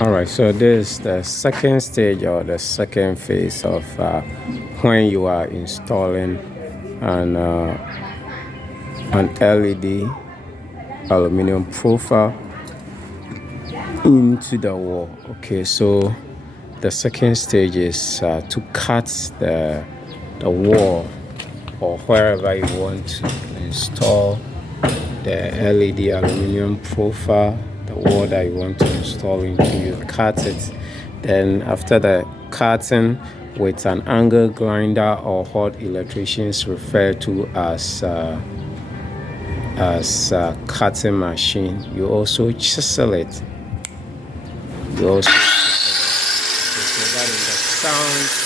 All right, so this is the second stage or the second phase of when you are installing an LED aluminum profile into the wall. Okay, so the second stage is to cut the wall or wherever you want to install the LED aluminum profile, the wall that you want to install into. You cut it, then after the cutting with an angle grinder, or what electricians refer to as cutting machine, you also chisel it. So that is the sound